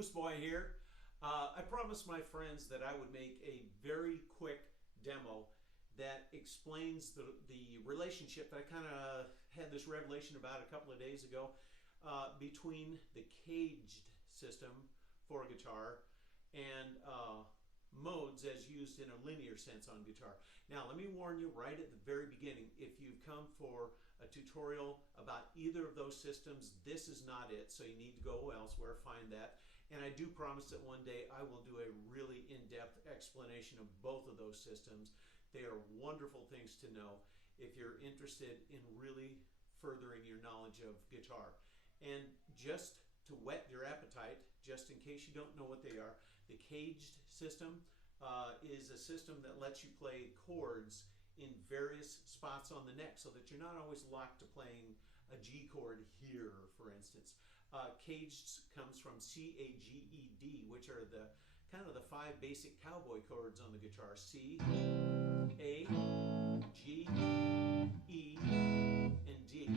Moose Boy here. I promised my friends that I would make a very quick demo that explains the relationship that I kind of had this revelation about a couple of days ago between the CAGED system for a guitar and modes as used in a linear sense on guitar. Now let me warn you right at the very beginning, if you've come for a tutorial about either of those systems, this is not it, so you need to go elsewhere, find that. And I do promise that one day I will do a really in-depth explanation of both of those systems. They are wonderful things to know if you're interested in really furthering your knowledge of guitar. And just to whet your appetite, just in case you don't know what they are, the CAGED system is a system that lets you play chords in various spots on the neck so that you're not always locked to playing a G chord here, for instance. CAGED comes from CAGED, which are the kind of the 5 basic cowboy chords on the guitar: C, A, G, E, and D.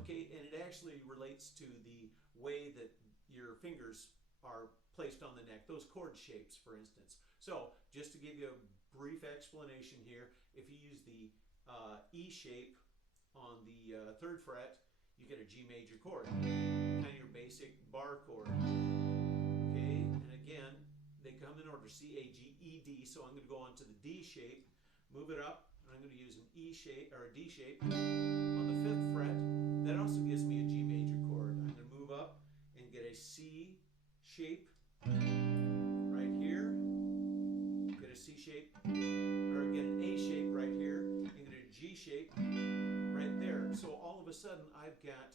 Okay, and it actually relates to the way that your fingers are placed on the neck, those chord shapes, for instance. So, just to give you a brief explanation here, if you use the E shape on the 3rd fret, you get a G major chord, kind of your basic bar chord. Okay, and again, they come in order: C, A, G, E, D. So I'm going to go on to the D shape, move it up, and I'm going to use an E shape or a D shape on the 5th fret. That also gives me a G major chord. I'm going to move up and get a C shape right here, get a C shape, or get an A shape right here, and get a G shape right there. So all of a sudden I've got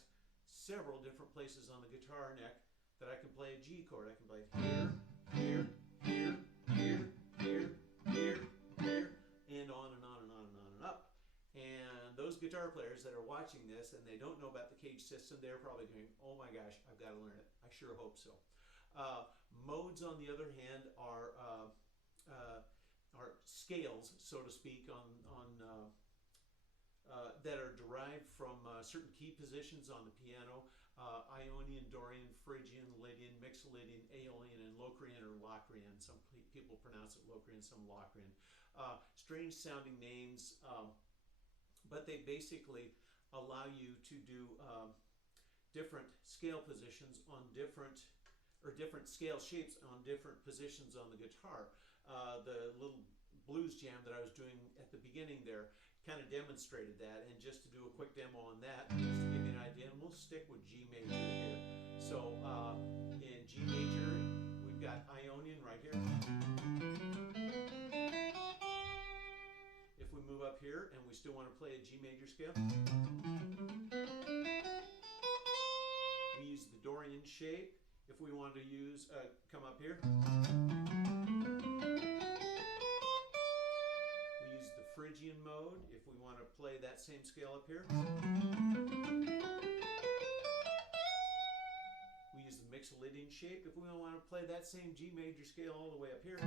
several different places on the guitar neck that I can play a G chord. I can play here, here, here, here, here, here, here, and on and on and on and on and up. And those guitar players that are watching this and they don't know about the CAGED system, they're probably going, oh my gosh, I've got to learn it. I sure hope so. Modes, on the other hand, are scales, so to speak, that are derived from certain key positions on the piano: Ionian, Dorian, Phrygian, Lydian, Mixolydian, Aeolian, and Locrian or Locrian. Some people pronounce it Locrian, some Locrian. Strange sounding names, but they basically allow you to do different scale positions on different scale shapes on different positions on the guitar. The little blues jam that I was doing at the beginning there kind of demonstrated that, and just to do a quick demo on that, just to give you an idea, and we'll stick with G major here. So in G major, we've got Ionian right here. If we move up here and we still want to play a G major scale, we use the Dorian shape. If we want to use, come up here, we use the Phrygian mode. If we want to play that same scale up here, we use the Mixolydian shape. If we want to play that same G major scale all the way up here,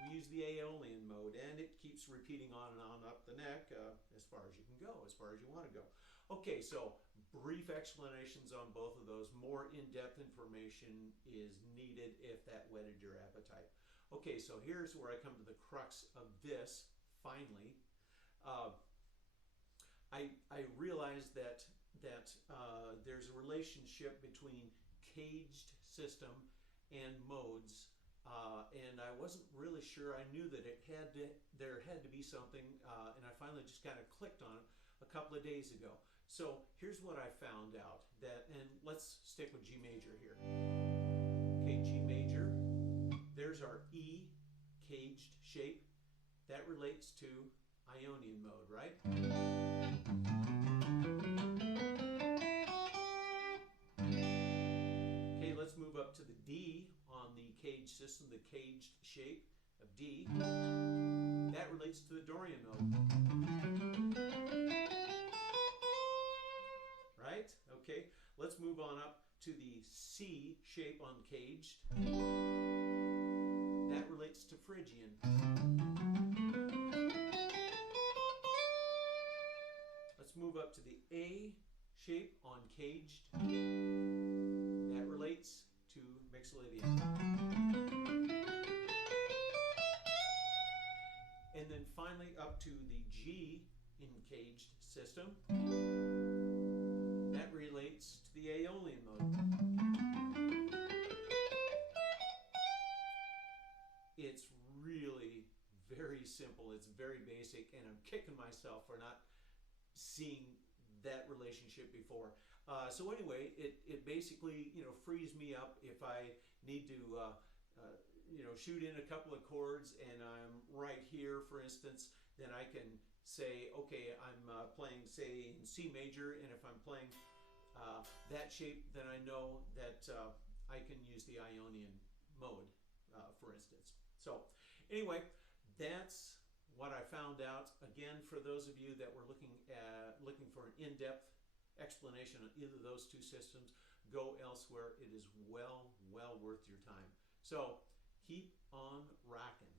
we use the Aeolian mode, and it keeps repeating on and on up the neck as far as you can go, as far as you want to go. Okay, so brief explanations on both of those. More in-depth information is needed if that whetted your appetite. Okay, so here's where I come to the crux of this, finally. I realized that there's a relationship between CAGED system and modes. And I wasn't really sure. I knew that there had to be something, and I finally just kind of clicked on it a couple of days ago. So here's what I found out, and let's stick with G major here. Okay, G major, there's our E CAGED shape. That relates to Ionian mode, right? Okay, let's move up to the D on the CAGED system, the CAGED shape of D. That relates to the Dorian mode. Right? Okay, let's move on up to the C shape on CAGED. That relates to Phrygian. Let's move up to the A shape shape on CAGED, that relates to Mixolydian. And then finally up to the G in CAGED system, that relates to the Aeolian mode. It's really very simple, it's very basic, and I'm kicking myself for not seeing that relationship before. So anyway, it basically, you know, frees me up if I need to you know, shoot in a couple of chords and I'm right here, for instance, then I can say, okay, I'm playing, say, in C major, and if I'm playing that shape, then I know that I can use the Ionian mode, for instance. So anyway, that's what I found out. Again, for those of you that were looking for an in-depth explanation on either of those two systems, go elsewhere. It is well worth your time. So keep on rocking.